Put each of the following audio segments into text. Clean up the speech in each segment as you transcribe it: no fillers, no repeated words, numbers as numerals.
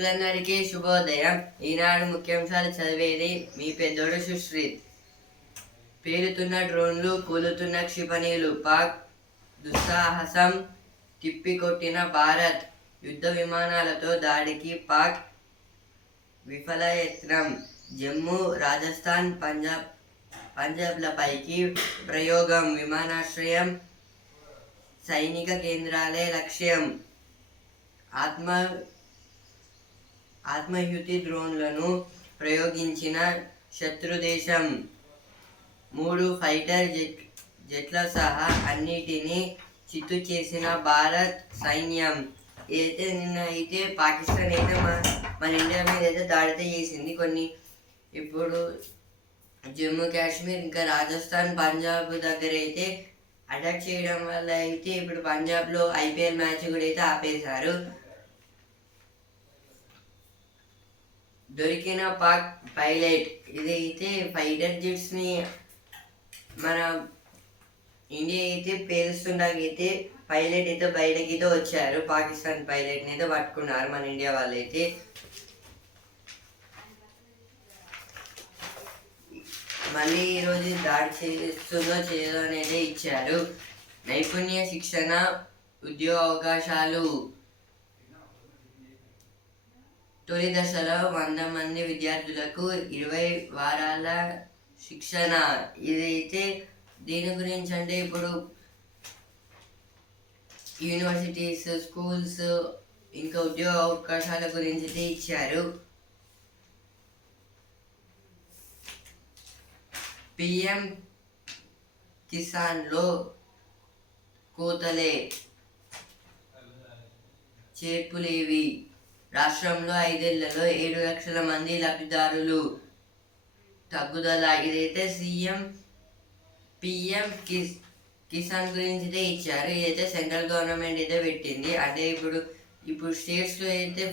మిత్రులందరికీ శుభోదయం. ఈనాడు ముఖ్యాంశాలు చదివేది మీ పెద్దోడు సుశ్రీత్. పేరుతున్న డ్రోన్లు, కూలుతున్న క్షిపణులు, పాక్ దుస్సాహసం తిప్పికొట్టిన భారత్. యుద్ధ విమానాలతో దాడికి పాక్ విఫలయత్నం. జమ్మూ, రాజస్థాన్, పంజాబ్లపైకి ప్రయోగం. విమానాశ్రయం, సైనిక కేంద్రాలే లక్ష్యం. ఆత్మాహుతి డ్రోన్లను ప్రయోగించిన శత్రుదేశం. 3 ఫైటర్ జెట్ల సహా అన్నిటినీ చిత్తు చేసిన భారత్ సైన్యం. ఏదైతే నిన్న అయితే పాకిస్తాన్ అయితే మన ఇండియా మీద అయితే దాడితే చేసింది. కొన్ని ఇప్పుడు జమ్మూ కాశ్మీర్ ఇంకా రాజస్థాన్, పంజాబ్ దగ్గర అయితే అటాక్ చేయడం వల్ల అయితే ఇప్పుడు పంజాబ్లో IPL మ్యాచ్ కూడా అయితే ఆపేశారు. దొరికిన పాక్ పైలట్. ఇదైతే ఫైటర్ జెట్స్ని మన ఇండియా అయితే పేలుస్తుండగైతే పైలట్ అయితే బయటకి అయితే వచ్చారు. పాకిస్తాన్ పైలట్ని అయితే పట్టుకున్నారు మన ఇండియా వాళ్ళు అయితే. మళ్ళీ ఈరోజు దాడి చేస్తుందో చేయదో అనేది ఇచ్చారు. నైపుణ్య శిక్షణ, ఉద్యోగ అవకాశాలు. తొలి దశలో 100 మంది విద్యార్థులకు 20 వారాల శిక్షణ. ఇదైతే దీని గురించి అంటే ఇప్పుడు యూనివర్సిటీస్, స్కూల్స్ ఇంకా ఉద్యోగ అవకాశాల గురించి అయితే ఇచ్చారు. PM కిసాన్లో కోతలే, చేర్పులేవి. రాష్ట్రంలో 5 ఏళ్లలో 7 లక్షల మంది లబ్ధిదారులు. తగ్గుదల. ఇదైతే PM కిసాన్ గురించి అయితే ఇచ్చారు. ఇదైతే సెంట్రల్ గవర్నమెంట్ అయితే పెట్టింది. అంటే ఇప్పుడు స్టేట్స్లో అయితే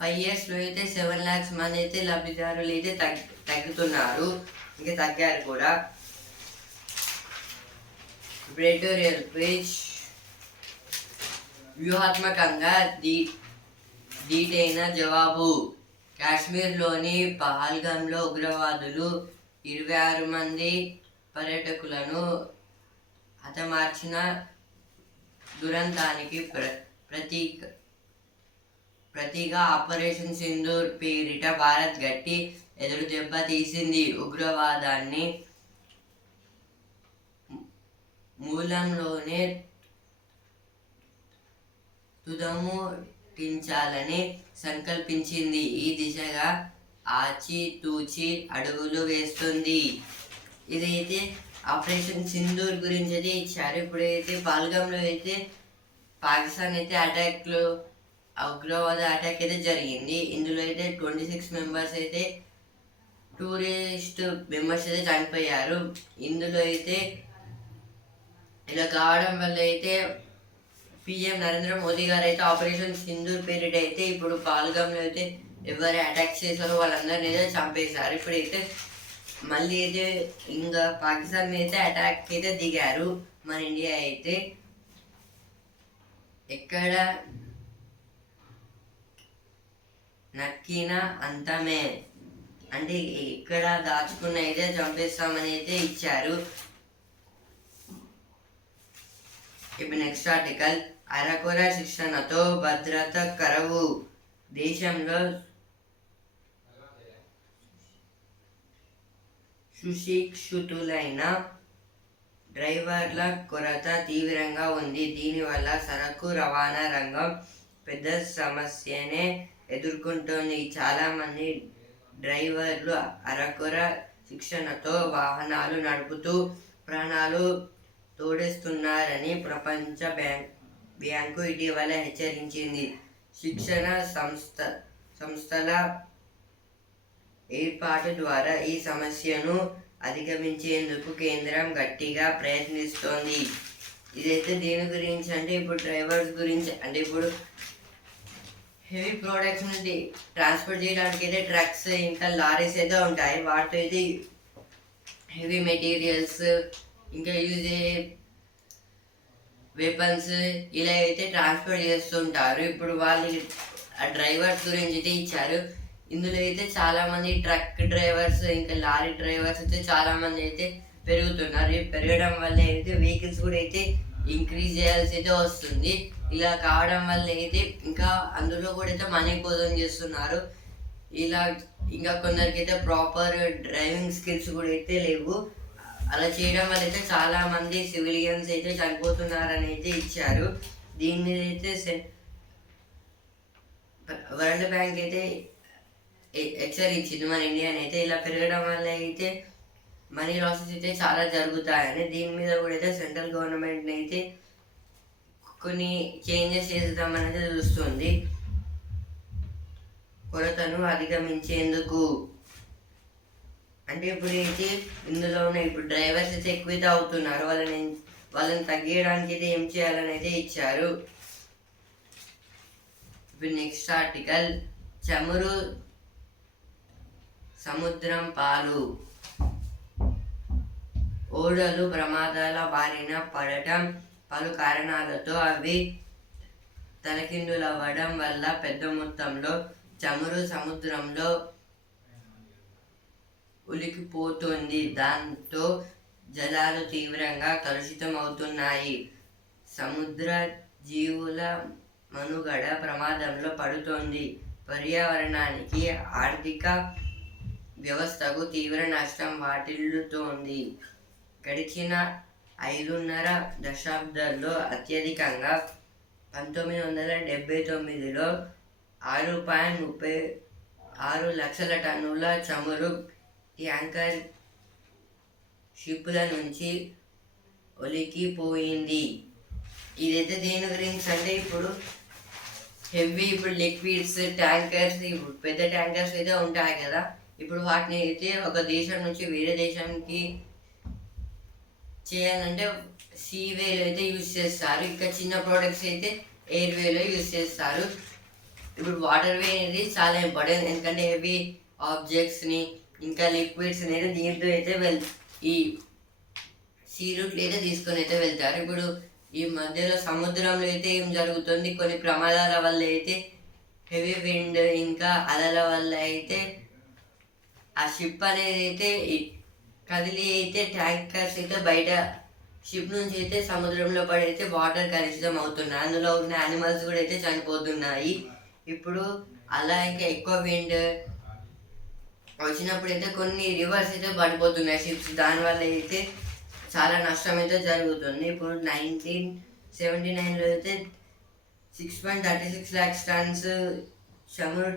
5 ఇయర్స్లో అయితే 7 lakhs మంది అయితే లబ్ధిదారులు అయితే తగ్గుతున్నారు, ఇంకా తగ్గారు కూడా. Editorial page. వ్యూహాత్మకంగా ధీటైన జవాబు. కాశ్మీర్లోని పహల్గామ్లో ఉగ్రవాదులు 26 మంది పర్యాటకులను హతమార్చిన దురంతానికి ప్రతిగా ఆపరేషన్ సింధూర్ పేరిట భారత్ గట్టి ఎదురు దెబ్బ తీసింది. ఉగ్రవాదాన్ని మూలంలోనే తుదముట్టించాలని సంకల్పించింది. ఈ దిశగా ఆచితూచి అడుగులు వేస్తుంది. ఇదైతే ఆపరేషన్ సింధూర్ గురించి అయితే ఇచ్చారు. ఇప్పుడైతే పహల్గామ్లో అయితే పాకిస్తాన్ అయితే అటాక్లో ఉగ్రవాద అటాక్ అయితే జరిగింది. ఇందులో అయితే 26 మెంబర్స్ అయితే టూరిస్ట్ మెంబర్స్ అయితే చనిపోయారు. ఇందులో అయితే ఇలా కావడం వల్ల అయితే PM నరేంద్ర మోదీ గారు అయితే ఆపరేషన్ సింధూర్ పీరియడ్ అయితే ఇప్పుడు పహల్గామ్లో అయితే ఎవరు అటాక్ చేశారో వాళ్ళందరినీ అయితే చంపేశారు. ఇప్పుడైతే మళ్ళీ అయితే ఇంకా పాకిస్తాన్ మీద అయితే అటాక్ అయితే దిగారు మన ఇండియా అయితే. ఎక్కడ నక్కిన అంతమే, అంటే ఎక్కడ దాచుకున్న అయితే చంపేస్తామని అయితే ఇచ్చారు. ఇప్పుడు నెక్స్ట్ ఆర్టికల్. అరకొర శిక్షణతో భద్రత కరువు. దేశంలో సుశిక్షితులైన డ్రైవర్ల కొరత తీవ్రంగా ఉంది. దీనివల్ల సరకు రవాణా రంగం పెద్ద సమస్యనే ఎదుర్కొంటోంది. చాలామంది డ్రైవర్లు అరకొర శిక్షణతో వాహనాలు నడుపుతూ ప్రాణాలు తోడేస్తున్నారని ప్రపంచ బ్యాంకు ఇటీవల హెచ్చరించింది. శిక్షణ సంస్థల ఏర్పాటు ద్వారా ఈ సమస్యను అధిగమించేందుకు కేంద్రం గట్టిగా ప్రయత్నిస్తోంది. ఇదైతే దేని గురించి అంటే ఇప్పుడు డ్రైవర్స్ గురించి. అంటే ఇప్పుడు హెవీ ప్రోడక్ట్స్ నుండి ట్రాన్స్పోర్ట్ చేయడానికి అయితే ట్రక్స్ ఇంకా లారీస్ అయితే ఉంటాయి. వాటితో అయితే హెవీ మెటీరియల్స్ ఇంకా యూజ్ అయ్యే వెపన్స్ ఇలా అయితే ట్రాన్స్పోర్ట్ చేస్తుంటారు. ఇప్పుడు వాళ్ళకి ఆ డ్రైవర్స్ గురించి అయితే ఇచ్చారు. ఇందులో అయితే చాలామంది ట్రక్ డ్రైవర్స్ ఇంకా లారీ డ్రైవర్స్ అయితే చాలామంది అయితే పెరుగుతున్నారు. పెరగడం వల్ల అయితే వెహికల్స్ కూడా అయితే ఇంక్రీజ్ చేయాల్సి అయితే వస్తుంది. ఇలా కావడం వల్ల అయితే ఇంకా అందులో కూడా అయితే మనీ కోసం చేస్తున్నారు. ఇలా ఇంకా కొందరికి అయితే ప్రాపర్ డ్రైవింగ్ స్కిల్స్ కూడా అయితే లేవు. అలా చేయడం వల్ల అయితే చాలామంది సివిలియన్స్ అయితే చనిపోతున్నారని అయితే ఇచ్చారు. దీని మీద అయితే వరల్డ్ బ్యాంక్ అయితే హెచ్చరించింది మన ఇండియాని అయితే ఇలా పెరగడం వల్ల అయితే మనీ లాసెస్ అయితే చాలా జరుగుతాయని. దీని మీద కూడా అయితే సెంట్రల్ గవర్నమెంట్ని అయితే కొన్ని చేంజెస్ చేద్దామని అయితే చూస్తుంది కొరతను అధిగమించేందుకు. అంటే ఇప్పుడు అయితే ఇందులో ఉన్న ఇప్పుడు డ్రైవర్స్ అయితే ఎక్కువైతే అవుతున్నారు. వాళ్ళని తగ్గించడానికి అయితే ఏం చేయాలని అయితే ఇచ్చారు. ఇప్పుడు నెక్స్ట్ ఆర్టికల్, చమురు సముద్రం పాలు. ఓడలు ప్రమాదాల బారిన పడటం పలు కారణాలతో అవి తలకిందులవ్వడం వల్ల పెద్ద మొత్తంలో చమురు సముద్రంలో ఉలికిపోతుంది. దాంతో జలాలు తీవ్రంగా కలుషితమవుతున్నాయి. సముద్ర జీవుల మనుగడ ప్రమాదంలో పడుతోంది. పర్యావరణానికి, ఆర్థిక వ్యవస్థకు తీవ్ర నష్టం వాటిల్లుతోంది. గడిచిన 5.5 దశాబ్దాల్లో అత్యధికంగా 1979లో 6.36 లక్షల టన్నుల చమురు ట్యాంకర్ షిప్ల నుంచి ఒలికిపోయింది. ఇదైతే దేని గురించి అంటే ఇప్పుడు హెవీ ఇప్పుడు లిక్విడ్స్ ట్యాంకర్స్, ఇప్పుడు పెద్ద ట్యాంకర్స్ అయితే ఉంటాయి కదా, ఇప్పుడు వాటిని అయితే ఒక దేశం నుంచి వేరే దేశానికి చేయాలంటే సీ వేలో అయితే యూజ్ చేస్తారు. ఇంకా చిన్న ప్రోడక్ట్స్ అయితే ఎయిర్ వేలో యూజ్ చేస్తారు. ఇప్పుడు వాటర్ వే అనేది చాలా ఇంపార్టెంట్. ఎందుకంటే హెవీ ఆబ్జెక్ట్స్ని ఇంకా లిక్విడ్స్ని అయితే దీంతో అయితే ఈ సీ రూట్లో అయితే తీసుకొని అయితే వెళ్తారు. ఇప్పుడు ఈ మధ్యలో సముద్రంలో అయితే ఏం జరుగుతుంది, కొన్ని ప్రమాదాల వల్ల అయితే హెవీ విండ్ ఇంకా అలల వల్ల అయితే ఆ షిప్ అనేది అయితే కదిలి అయితే ట్యాంకర్స్ అయితే బయట షిప్ నుంచి అయితే సముద్రంలో పడి అయితే వాటర్ కలుషితం అవుతున్నాయి. అందులో ఉన్న యానిమల్స్ కూడా అయితే చనిపోతున్నాయి. ఇప్పుడు అలా ఇంకా ఎక్కువ విండ్ వచ్చినప్పుడు అయితే కొన్ని రివర్స్ అయితే పడిపోతున్నాయి షిప్స్. దానివల్ల అయితే చాలా నష్టం అయితే జరుగుతుంది. ఇప్పుడు 1979లో అయితే 6.36 lakhs టన్స్ చమురు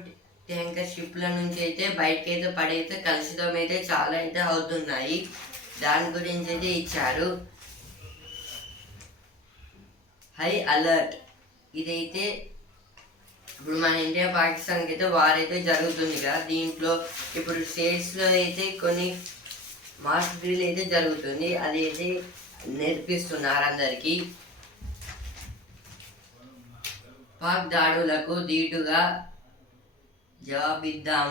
ట్యాంకర్ షిప్ల నుంచి అయితే బయటకి అయితే పడైతే కలుషితం అయితే చాలా అయితే అవుతున్నాయి. దాని గురించి అయితే ఇచ్చారు. High alert. ఇదైతే ఇప్పుడు మన ఇండియా పాకిస్తాన్కి అయితే వార్ అయితే జరుగుతుంది కదా, దీంట్లో ఇప్పుడు స్టేట్స్లో అయితే కొన్ని మాస్ డ్రిల్ అయితే జరుగుతుంది. అది అయితే నేర్పిస్తున్నారు అందరికీ. పాక్ దాడులకు ధీటుగా జవాబిద్దాం.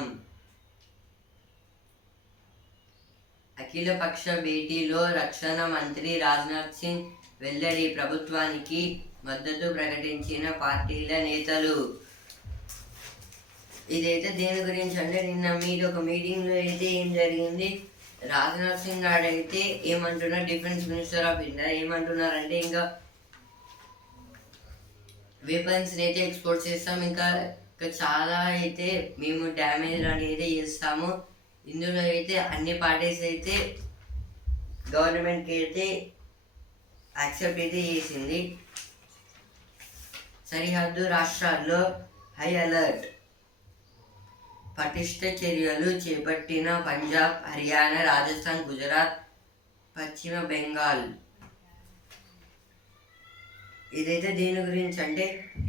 అఖిలపక్ష భేటీలో రక్షణ మంత్రి రాజ్నాథ్ సింగ్ వెల్లడి. ప్రభుత్వానికి మద్దతు ప్రకటించిన పార్టీల నేతలు. ఇదైతే దేని గురించి అంటే నిన్న మీరు ఒక మీటింగ్లో అయితే ఏం జరిగింది, రాజ్నాథ్ సింగ్ గారు అయితే ఏమంటున్నారు, డిఫెన్స్ మినిస్టర్ ఆఫ్ ఇండియా ఏమంటున్నారంటే ఇంకా వెపన్స్ని అయితే ఎక్స్పోర్ట్ చేస్తాం, ఇంకా చాలా అయితే మేము డ్యామేజ్ అనేది చేస్తాము. ఇందులో అయితే అన్ని పార్టీస్ అయితే గవర్నమెంట్కి అయితే యాక్సెప్ట్ అయితే చేసింది. సరిహద్దు రాష్ట్రాల్లో హై అలర్ట్. పటిష్ట చర్యలు చేపట్టిన పంజాబ్, హర్యానా, రాజస్థాన్, గుజరాత్, పశ్చిమ బెంగాల్. ఇదైతే దేని గురించి అంటే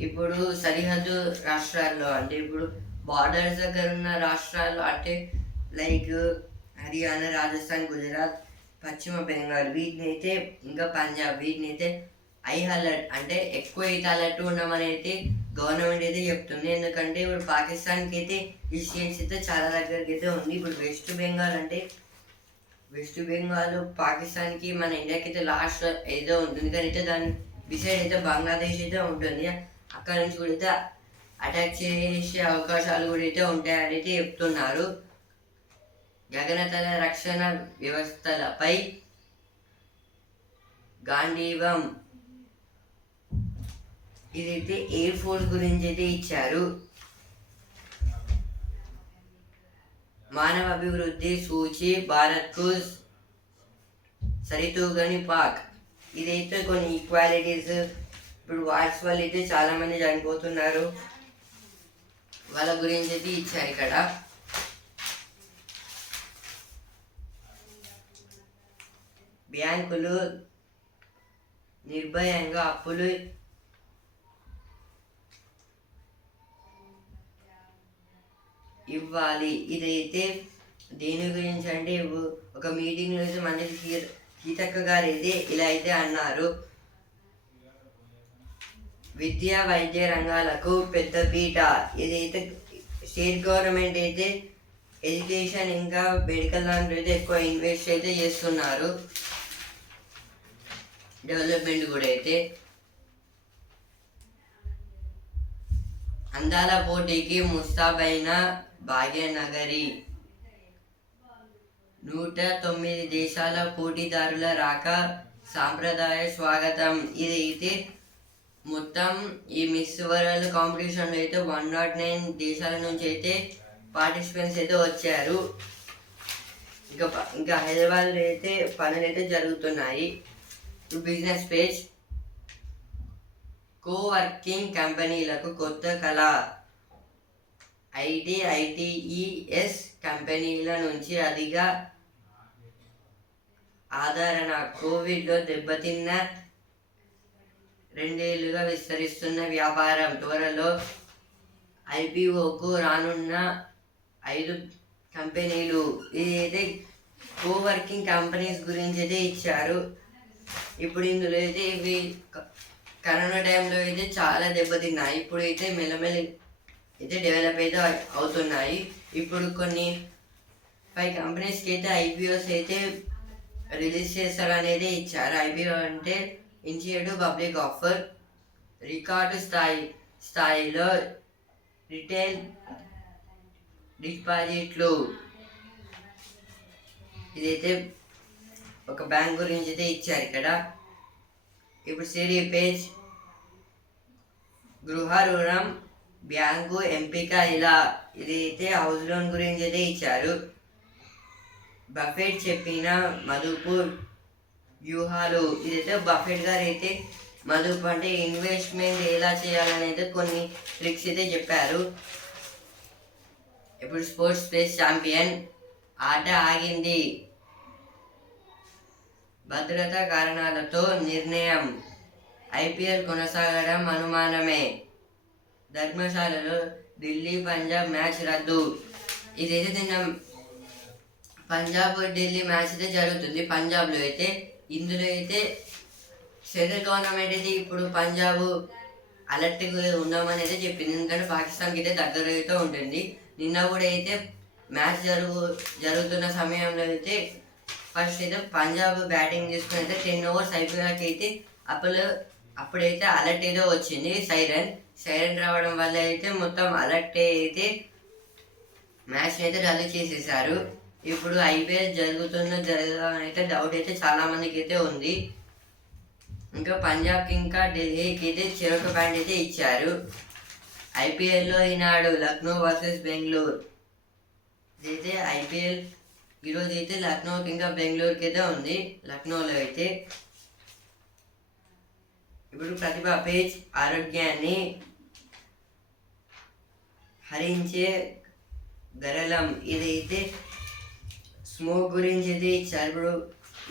ఇప్పుడు సరిహద్దు రాష్ట్రాల్లో అంటే ఇప్పుడు బార్డర్స్ దగ్గర ఉన్న రాష్ట్రాలు అంటే లైక్ హర్యానా, రాజస్థాన్, గుజరాత్, పశ్చిమ బెంగాల్ వీటిని అయితే ఇంకా పంజాబ్ వీటిని అయితే హై అలర్ట్ అంటే ఎక్కువ అయితే అలర్ట్ ఉండమని అయితే గవర్నమెంట్ అయితే చెప్తుంది. ఎందుకంటే ఇప్పుడు పాకిస్తాన్కి అయితే ఈ స్టేట్స్ అయితే చాలా దగ్గరికి అయితే ఉంది. ఇప్పుడు వెస్ట్ బెంగాల్ అంటే వెస్ట్ బెంగాల్ పాకిస్తాన్కి మన ఇండియాకి అయితే లాస్ట్ ఏదో ఉంటుంది, కానీ అయితే బిసైడ్ అయితే బంగ్లాదేశ్ అయితే ఉంటుంది. అక్కడ నుంచి కూడా అయితే అటాక్ చేసే అవకాశాలు కూడా అయితే ఉంటాయని అయితే చెప్తున్నారు. గగనతల రక్షణ వ్యవస్థలపై గాంధీవం ఇదైతే ఎయిర్ ఫోర్స్ గురించి అయితే ఇచ్చారు. మానవ అభివృద్ధి సూచి భారత్కు సరితూగని పాక్. ఇదైతే కొన్ని ఈక్వాలిటీస్, ఇప్పుడు వార్స్ వల్ల అయితే చాలా మంది చనిపోతున్నారు, వాళ్ళ గురించి అయితే ఇచ్చారు ఇక్కడ. బ్యాంకులు నిర్భయంగా అప్పులు ఇవ్వాలి. ఇదైతే దేని గురించి అంటే ఒక మీటింగ్లో అయితే మంది సీతక్క గారు అయితే ఇలా అయితే అన్నారు. విద్యా వైద్య రంగాలకు పెద్దపీట. ఇదైతే స్టేట్ గవర్నమెంట్ అయితే ఎడ్యుకేషన్ ఇంకా మెడికల్ దాంట్లో అయితే ఎక్కువ ఇన్వెస్ట్ అయితే చేస్తున్నారు. డెవలప్మెంట్ కూడా అయితే. అందాల పోటీకి ముస్తాబైన భాగ్యనగరి. 109 దేశాల పోటీదారుల రాక సాంప్రదాయ స్వాగతం. ఇదైతే మొత్తం ఈ మిస్ వరల్డ్ కాంపిటీషన్లో అయితే 109 దేశాల నుంచి అయితే పార్టిసిపెంట్స్ అయితే వచ్చారు. ఇంకా హైదరాబాద్లో అయితే పనులు అయితే జరుగుతున్నాయి. Business page. కోవర్కింగ్ కంపెనీలకు కొత్త కళ. ఐటీఈఎస్ కంపెనీల నుంచి అధిక ఆదరణ. కోవిడ్లో దెబ్బతిన్న 2 ఏళ్లుగా విస్తరిస్తున్న వ్యాపారం. త్వరలో ఐపీఓకు రానున్న 5 కంపెనీలు. ఇదైతే కోవర్కింగ్ కంపెనీస్ గురించి అయితే ఇచ్చారు. ఇప్పుడు ఇందులో అయితే ఇవి కరోనా టైంలో అయితే చాలా దెబ్బతిన్నాయి. ఇప్పుడు అయితే మెల్లమెల్లి అయితే డెవలప్ అయితే అవుతున్నాయి. ఇప్పుడు కొన్ని 5 కంపెనీస్కి అయితే ఐపీఓస్ అయితే రిలీజ్ చేస్తారనేది ఇచ్చారు. ఐపీఓ అంటే ఇనిషియేటివ్ పబ్లిక్ ఆఫర్. రికార్డు స్థాయిలో రిటైల్ డిపాజిట్లు. ఇదైతే ఒక బ్యాంక్ గురించి అయితే ఇచ్చారు ఇక్కడ. ఇప్పుడు సిడి పేజ్. గృహ రుణం బ్యాంకు ఎంపిక ఇలా. ఇదైతే హౌస్ లోన్ గురించి అయితే ఇచ్చారు. బఫెట్ చెప్పిన మదుపు వ్యూహాలు. ఇదైతే బఫెట్ గారు అయితే మదుపు అంటే ఇన్వెస్ట్మెంట్ ఎలా చేయాలని అయితే కొన్ని ట్రిక్స్ అయితే చెప్పారు. ఇప్పుడు స్పోర్ట్స్ ప్లేస్ ఛాంపియన్. ఆట ఆగింది, భద్రతా కారణాలతో నిర్ణయం. ఐపీఎల్ కొనసాగడం అనుమానమే. ధర్మశాలలో ఢిల్లీ పంజాబ్ మ్యాచ్ రద్దు. ఇదైతే నిన్న పంజాబ్ ఢిల్లీ మ్యాచ్ అయితే జరుగుతుంది పంజాబ్లో అయితే. ఇందులో అయితే సెంట్రల్ గవర్నమెంట్ అయితే ఇప్పుడు పంజాబ్ అలర్ట్గా ఉన్నామని అయితే చెప్పింది. ఎందుకంటే పాకిస్తాన్కి అయితే దగ్గర అయితే ఉంటుంది. నిన్న కూడా అయితే మ్యాచ్ జరుగుతున్న సమయంలో అయితే ఫస్ట్ అయితే పంజాబ్ బ్యాటింగ్ తీసుకుని అయితే 10 overs అయిపోయాక అయితే అప్పుడైతే అలర్ట్ ఏదో వచ్చింది. సైరన్ రావడం వల్ల అయితే మొత్తం అలర్ట్ అయితే మ్యాచ్ అయితే రద్దు చేసేసారు. ఇప్పుడు ఐపీఎల్ జరగదని అయితే డౌట్ అయితే చాలా మందికి అయితే ఉంది. ఇంకా పంజాబ్కి ఇంకా ఢిల్లీకి అయితే చెరొక పాయింట్ అయితే ఇచ్చారు. ఐపీఎల్లో ఈనాడు లక్నో వర్సెస్ బెంగళూరు. ఇదైతే ఐపీఎల్ ఈరోజు అయితే లక్నోకి ఇంకా బెంగళూరుకి అయితే ఉంది. లక్నోలో అయితే ఇప్పుడు ప్రతిభ పేజ్. ఆరోగ్యాన్ని హరించే గరళం. ఇదైతే స్మోక్ గురించి అయితే ఇచ్చారు. ఇప్పుడు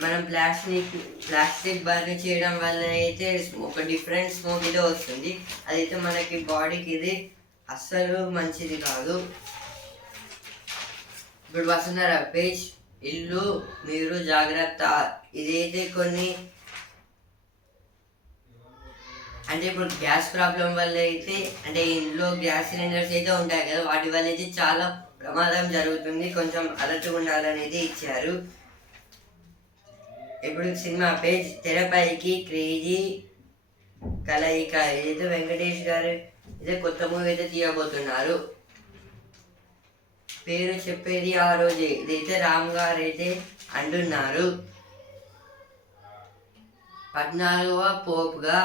మనం ప్లాస్టిక్ బర్న్ చేయడం వల్ల అయితే ఒక డిఫరెంట్ స్మోక్ అయితే వస్తుంది. అదైతే మనకి బాడీకి ఇది అస్సలు మంచిది కాదు. ఇప్పుడు వస్తున్నారు పేజ్. ఇల్లు మీరు జాగ్రత్త. ఇదైతే కొన్ని అంటే ఇప్పుడు గ్యాస్ ప్రాబ్లం వల్ల అయితే అంటే ఇంట్లో గ్యాస్ సిలిండర్స్ అయితే ఉంటాయి కదా, వాటి వల్ల అయితే చాలా ప్రమాదం జరుగుతుంది. కొంచెం అలర్ట్గా ఉండాలనేది ఇచ్చారు. ఇప్పుడు సినిమా పేజ్. తెరపైకి క్రేజీ కలయిక. ఏదైతే వెంకటేష్ గారు ఇదే కొత్త మూవీ అయితే తీయబోతున్నారు. పేరు చెప్పేది ఆ రోజే, ఇదైతే రామ్ గారు అయితే అంటున్నారు. 14వ పోప్గా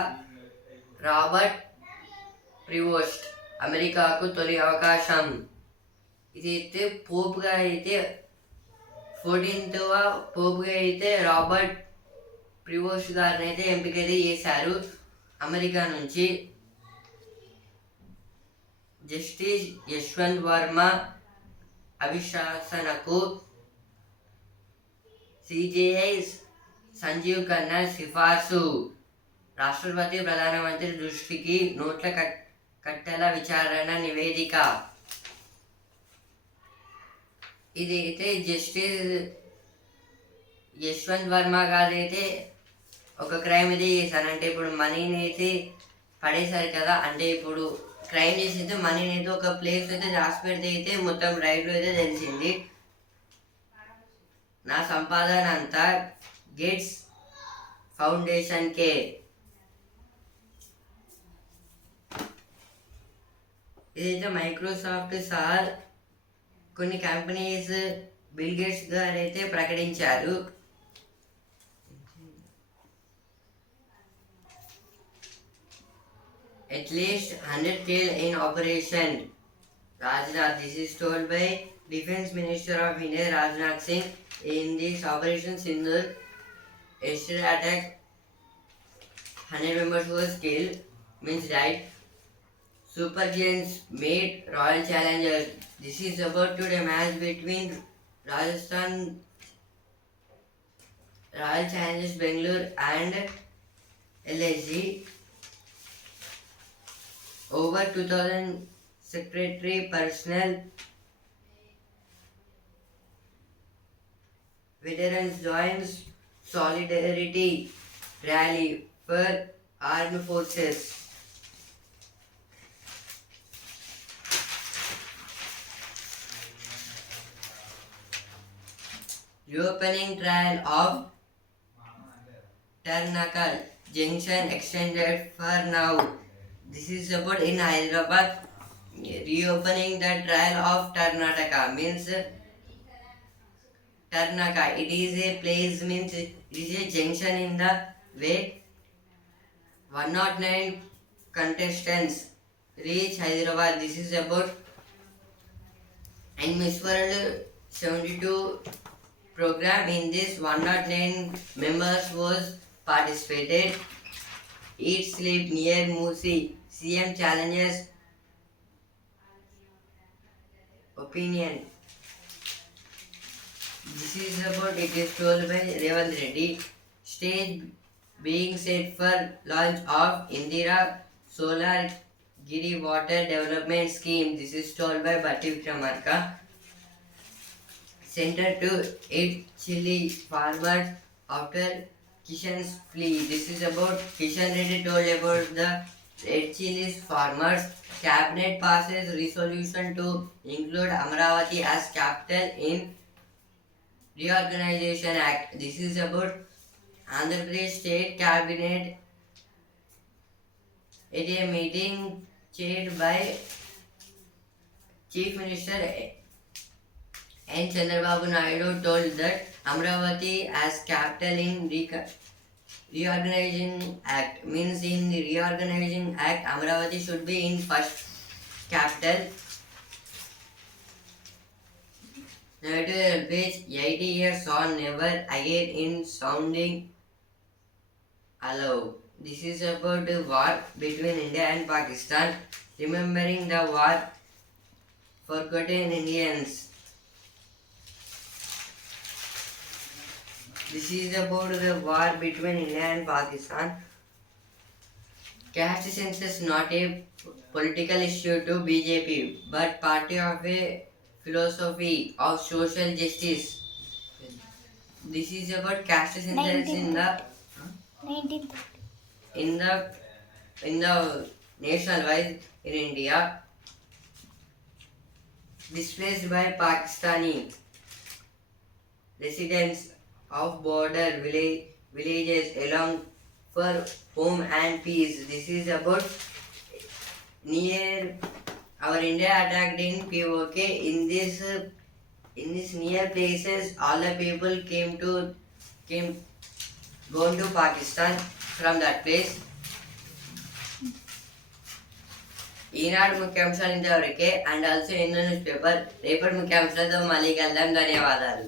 రాబర్ట్ ప్రివోస్ట్ అమెరికాకు తొలి అవకాశం. ఇదైతే పోప్గా అయితే 14వ పోప్గా అయితే రాబర్ట్ ప్రివోస్ట్ గారిని అయితే ఎంపికైతే చేశారు అమెరికా నుంచి. జస్టిస్ యశ్వంత్ వర్మ అభిశాసనకు సిజేఐ సంజీవ్ ఖన్నా సిఫార్సు. రాష్ట్రపతి ప్రధానమంత్రి దృష్టికి నోట్ల కట్టెల విచారణ నివేదిక. ఇదైతే జస్టిస్ యశ్వంత్ వర్మ గారు అయితే ఒక క్రైమ్ అయితే చేశారు. అంటే ఇప్పుడు మనీని అయితే పడేశారు కదా, అంటే ఇప్పుడు క్రైమ్ చేసి అయితే మనీని అయితే ఒక ప్లేస్ అయితే రాసి పెడితే అయితే మొత్తం రైట్లో అయితే తెలిసింది. నా సంపాదన అంతా గేట్స్ ఫౌండేషన్కే. ఇదైతే మైక్రోసాఫ్ట్ సహా కొన్ని కంపెనీస్ బిల్ గేట్స్ గారు అయితే ప్రకటించారు. At least 100 killed in Operation Rajnath. This is told by Defense Minister of India Rajnath Singh. In this Operation Sindoor, yesterday attack 100 members was killed, means died. Super Giants made Royal Challengers. This is about today match between Rajasthan Royal Challengers Bangalore and LSG. Over 2000 secretary personnel veterans joins solidarity rally for armed forces. Reopening trial of Tarnaka Junction extended for now. This is about in Hyderabad, reopening the trial of Karnataka, means Tarnaka. It is a place, means it is a junction in the way 109 contestants reach Hyderabad. This is about and Miss World 72 program. In this 109 members was participated. Eat sleep near Musi. CM challenges opinion. This is about, it is told by Revanth Reddy. Stage being set for launch of Indira Solar Giri Water Development Scheme. This is told by Batti Vikramarka. Center to aid chili farmers after Kishan's plea. This is about Kishan Reddy told about the red chilies farmers. Cabinet passes resolution to include Amravati as capital in Reorganization Act. This is about Andhra Pradesh State Cabinet at a meeting chaired by Chief Minister N. Chandrababu Naidu told that Amravati as capital in Reorganizing Act, means in the Reorganizing Act Amravati should be in first capital. Page 80 years on never again in sounding allow. This is about the war between India and Pakistan. Remembering the war, forgotten Indians. This is about the war between India and Pakistan. Caste census not a political issue to BJP, but party of a philosophy of social justice. This is about caste census in the 1930. in the nationwide in India. Displaced by Pakistani residents of border villages along for home and peace. This is about near our India attacked in POK. In this near places, all the people came gone to Pakistan from that place. ఈనాడు ముఖ్యాంశాలు ఇంతవరకే and also ఎన్నో news paper రేపటి ముఖ్యాంశాలతో మళ్ళీ కలుద్దాం. ధన్యవాదాలు.